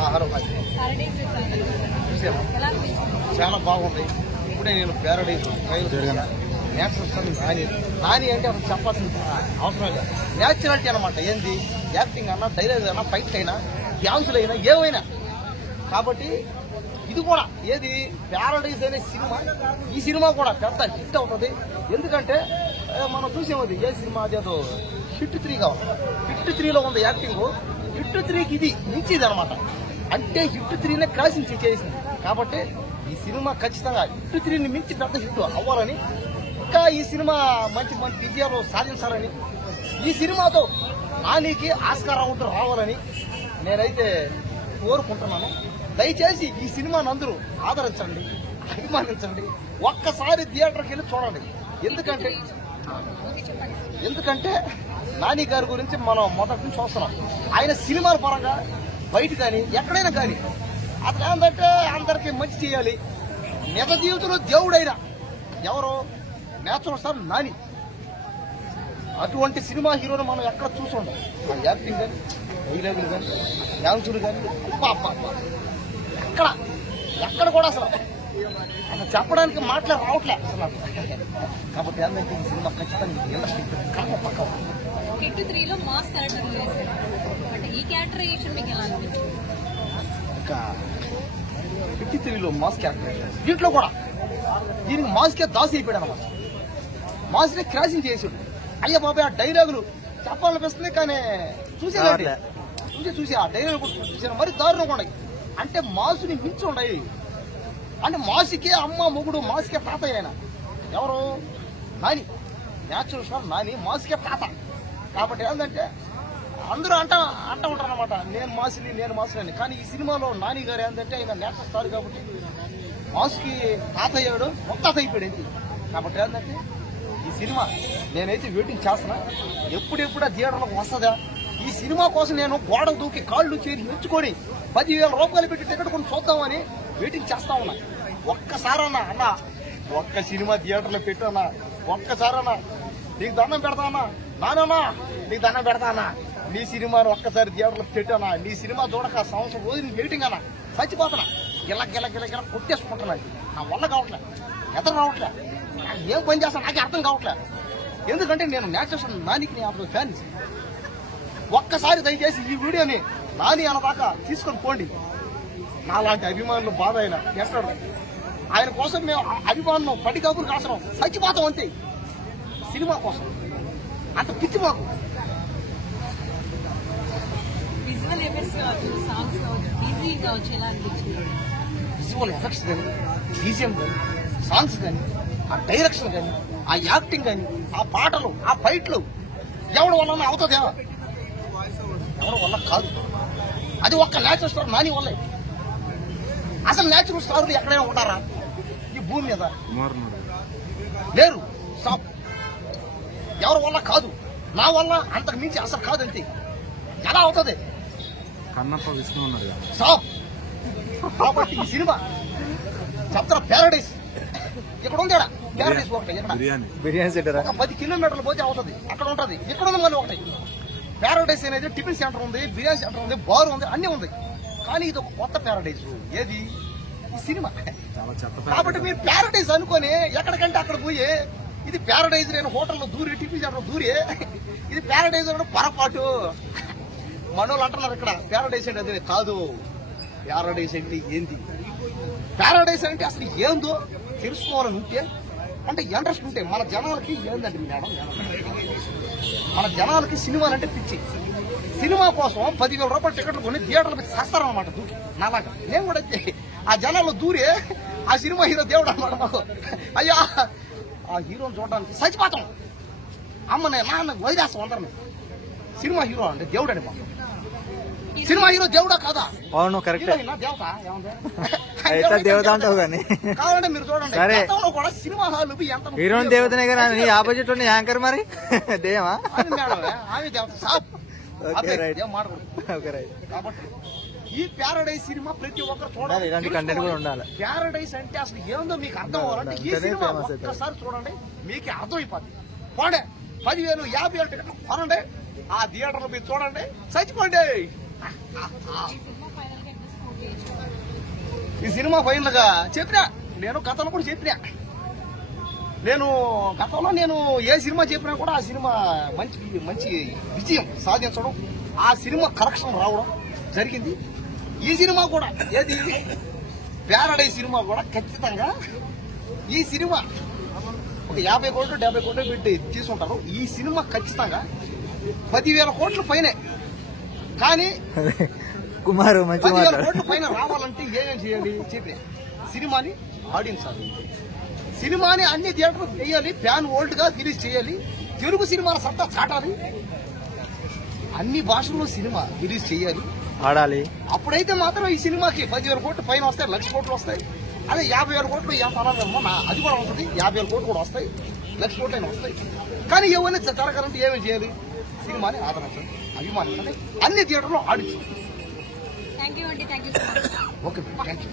Hello చూసాను, చాలా బాగుంది. ఇప్పుడే నేను ప్యారడైజ్ నాని అంటే అప్పుడు చెప్పాల్సిన అవసరం లేదు. న్యాచురాలిటీ అనమాట. ఏంది యాక్టింగ్ అన్నా, డైలాగ్ అయినా, ఫైట్లు అయినా, డ్యాన్సులు అయినా, ఏమైనా. కాబట్టి ఇది కూడా ఏది ప్యారడైజ్ అనే సినిమా, ఈ సినిమా కూడా పెద్ద హిట్ అవుతుంది. ఎందుకంటే మనం చూసేది ఏ సినిమా అదేదో హిట్ 3 కావాలి. హిట్ 3లో ఉంది యాక్టింగ్. హిట్ 3కి ఇది మించిది అనమాట. అంటే హిట్ 3నే క్రాసింగ్ చేసింది. కాబట్టి ఈ సినిమా ఖచ్చితంగా హిట్ 3ని మించి పెద్ద హిట్ అవ్వాలని, ఇంకా ఈ సినిమా మంచి మంచి విజయాలు సాధించాలని, ఈ సినిమాతో నానికి ఆస్కార్ అవార్డు రావాలని నేనైతే కోరుకుంటున్నాను. దయచేసి ఈ సినిమాను అందరూ ఆదరించండి, అభిమానించండి. ఒక్కసారి థియేటర్కి వెళ్ళి చూడండి. ఎందుకంటే నాని గారి గురించి మనం మొదటి నుంచి చూస్తున్నాం. ఆయన సినిమాల పరంగా బయట కానీ ఎక్కడైనా కానీ అతను ఏంటంటే అందరికీ మంచి చేయాలి. నిజ జీవితంలో దేవుడైనా ఎవరో నేచురల్ స్టార్ నాని. అటువంటి సినిమా హీరోని మనం ఎక్కడ చూసుంటాం. యాక్టింగ్ కానీ, డైలాగులు కానీ, డ్యాన్సులు కానీ ఎక్కడ కూడా అసలు చెప్పడానికి మాటలు రావట్లే అసలు. కాబట్టి ఏంటంటే ఈ సినిమా ఖచ్చితంగా ఇండస్ట్రీ పక్క హిట్ 3లో మాస్ క్యారెక్టర్ చేశారు. అంటే ఈ క్యారెక్టరైజేషన్ మీకు ఎలా అనిపించింది? ఇంకా హిట్ 3లో మాస్ క్యారెక్టర్ దీంట్లో కూడా దీనికి మాస్కే దాసి అయిపోయాడు అనమాట. మాస్నే క్రాసింగ్ చేసాడు. అయ్యా బాబాయ్, ఆ డైలాగులు చెప్పాలనిపిస్తుంది కానీ చూసి ఆ డైలాగులు కూడా చూసాను. మరి దారుణంగా ఉన్నాయి. అంటే మాసుని మించి ఉన్నాయి. అంటే మాసుకే అమ్మ మొగుడు, మాసుకే తాతయ్య. ఆయన ఎవరు? నాని, న్యాచురల్ స్టార్ నాని, మాసుకే తాత. కాబట్టి ఏంటంటే అందరూ అంటూ ఉంటారు అనమాట, నేను మాసుని. కానీ ఈ సినిమాలో నాని గారు ఏంటంటే ఆయన న్యాచురల్ స్టార్ కాబట్టి మాసుకి తాత అయ్యాడు, మొత్తం అయిపోయాడు ఏంటి. కాబట్టి ఏంటంటే ఈ సినిమా నేనైతే వెయిటింగ్ చేస్తున్నా. ఎప్పుడెప్పుడు థియేటర్లకు వస్తుందా ఈ సినిమా కోసం. నేను గోడ దూకి కాళ్ళు చేరి మెచ్చుకొని 10,000 రూపాయలు పెట్టి టికెట్ కొని చూద్దామని వెయిటింగ్ చేస్తా ఉన్నా. ఒక్కసారన్నా అన్న, ఒక్క సినిమా థియేటర్లో పెట్టానా, ఒక్కసారన్నా నీకు దండం పెడతానా, నానన్నా నీకు దండం పెడతానా, నీ సినిమాను ఒక్కసారి థియేటర్లో పెట్టానా, నీ సినిమా చూడక సంవత్సరం రోజు నీకు వెయిటింగ్ అన్నా. చచ్చిపోతున్నా, గిల్ల కొట్టేసుకుంటున్నా. నా వల్ల కావట్లే, ఎదురు రావట్లే, ఏం పని చేస్తాను నాకే అర్థం కావట్లే. ఎందుకంటే నేను న్యాచురల్ నానికి అప్పుడు ఫ్యాన్. ఒక్కసారి దయచేసి ఈ వీడియోని నాని అన్నదాకా తీసుకొని పోండి. నాలాంటి అభిమానులు బాధ అయినా ఎక్కడ ఆయన కోసం మేము అభిమానులు పడికాపులు కాసరం చచ్చిపోతాం అంతే. సినిమా కోసం అంత పిచ్చి మాకు. విజువల్ ఎఫెక్ట్స్ కావచ్చు, సాంగ్స్ కావచ్చు, ఈజీ కావచ్చు, ఎలా అనిపించింది? విజువల్ ఎఫెక్ట్స్ కానీ, బీజిఎం కానీ, సాంగ్స్ కానీ, ఆ డైరెక్షన్ కానీ, ఆ యాక్టింగ్ కానీ, ఆ పాటలు, ఆ ఫైట్లు ఎవరి వల్ల అవుతుంది? ఎవరి వల్ల కాదు. అది ఒక్క న్యాచురల్ స్టార్ నాని వల్లే. అసలు న్యాచురల్ స్టార్లు ఎక్కడైనా ఉంటారా ఈ భూమి మీద? లేరు. స్టాప్. ఎవరి వల్ల కాదు, నా వల్ల అంతకు మించి అసలు కాదు. అంతే. ఎలా అవుతుంది? స్టాప్. కాబట్టి ఈ సినిమా చెప్తారా ప్యారడైజ్ ఇక్కడ ఉందా? ప్యారడైజ్ ఒకటి బిర్యానీ సెంటర్ 10 కిలోమీటర్లు పోతే అవుతుంది. అక్కడ ఉంటుంది. ఇక్కడ ఉంది మళ్ళీ ఒకటి. ప్యారడైజ్ అనేది టిఫిన్ సెంటర్ ఉంది, బిర్యానీ సెంటర్ ఉంది, బార్ ఉంది, అన్ని ఉంది. కానీ ఇది ఒక కొత్త ప్యారడైజ్. ఏది? ఈ సినిమా. కాబట్టి మీరు ప్యారడైజ్ అనుకొని ఎక్కడికంటే అక్కడ పోయి ఇది ప్యారడైజ్ నేను హోటల్లో దూరి, టిఫిన్ సెంటర్ దూరి ఇది ప్యారడైజ్ అంటే పొరపాటు. మనోళ్ళు అంటున్నారు ఇక్కడ ప్యారడైజ్ అంటే అది కాదు. ప్యారడైజ్ అంటే ఏంటి? ప్యారడైజ్ అంటే అసలు ఏందో తెలుసుకోవాలని ఉంటే, అంటే ఇంట్రెస్ట్ ఉంటే మన జనాలకి ఏందండి మేడం, మన జనాలకి సినిమాలంటే పిచ్చి. సినిమా కోసం 10,000 రూపాయలు టికెట్లు కొని థియేటర్లు పెట్టి చేస్తారనమాట దూకి. నాలాగా నేను కూడా ఆ జనాల్లో దూరి ఆ సినిమా హీరో దేవుడు అనమాట మాకు. అయ్యా ఆ హీరోని చూడడానికి చచ్చిపోతాం. అమ్మనే నాన్న వదిలేస్తాం అందరిని. సినిమా హీరో అంటే దేవుడు అండి మాకు. సినిమా హీరో దేవుడా కాదా? అవును, కరెక్ట్. దేవత దేవత అంటావు కానీ కావాలంటే మీరు చూడండి. కూడా సినిమా హాల్ ఎంత హీరోయిన్ దేవతనే కానీ ఆపోజిట్ ఉన్న యాంకర్ మరి దేవా ఆమె దేవత. సాప్ కాబట్టి ఈ ప్యారడైజ్ సినిమా ప్రతి ఒక్కరు చూడాలి. ఇలాంటి కంటెంట్ కూడా ఉండాలి. ప్యారడైజ్ అంటే అసలు ఏందో మీకు అర్థం అవ్వాలంటే ఈ సినిమా ఒక్కసారి చూడండి, మీకు అర్థమైపోద్ది. పోండి 10,000 50,000 టికెట్లు కొనండి, ఆ థియేటర్లో మీరు చూడండి, చచ్చిపోండి. ఈ సినిమా ఫైనల్ గా చెప్పినా, నేను గతంలో కూడా చెప్పినా, నేను గతంలో నేను ఏ సినిమా చెప్పినా కూడా ఆ సినిమా మంచి మంచి విజయం సాధించడం, ఆ సినిమా కలెక్షన్ రావడం జరిగింది. ఈ సినిమా కూడా ఏది ప్యారడైజ్ సినిమా కూడా ఖచ్చితంగా ఈ సినిమా ఒక 50 కోట్లు 70 కోట్లు పెట్టి తీసుకుంటారు. ఈ సినిమా ఖచ్చితంగా 10,000 కోట్ల పైనే. కానీ కుమారు మంచి 10,000 కోట్ల పైన రావాలంటే ఏమేం చేయాలి చెప్పి సినిమాని ఆడించాలి, సినిమాని అన్ని థియేటర్లు చేయాలి, ప్యాన్ వరల్డ్ గా రిలీజ్ చేయాలి, తెలుగు సినిమాల సత్తా చాటాలి, అన్ని భాషల్లో సినిమా రిలీజ్ చేయాలి, ఆడాలి. అప్పుడైతే మాత్రం ఈ సినిమాకి 10,000 కోట్ల పైన వస్తాయి, 1,00,000 కోట్లు వస్తాయి. అదే 50,000 కోట్లు ఎంత అనాలేమో అది కూడా ఉంటుంది, 50,000 కోట్లు కూడా వస్తాయి, 1,00,000 కోట్లు అయినా వస్తాయి. కానీ ఏమైనా జరగాలంటే ఏమేమి చేయాలి, సినిమాని ఆదరించాలి, అభిమానించాలి, అన్ని థియేటర్లో ఆడించాలి. థ్యాంక్ యూ అండి, thank you so much. Okay thank you.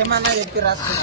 ఏమన్నా చెప్పి రాస్తా.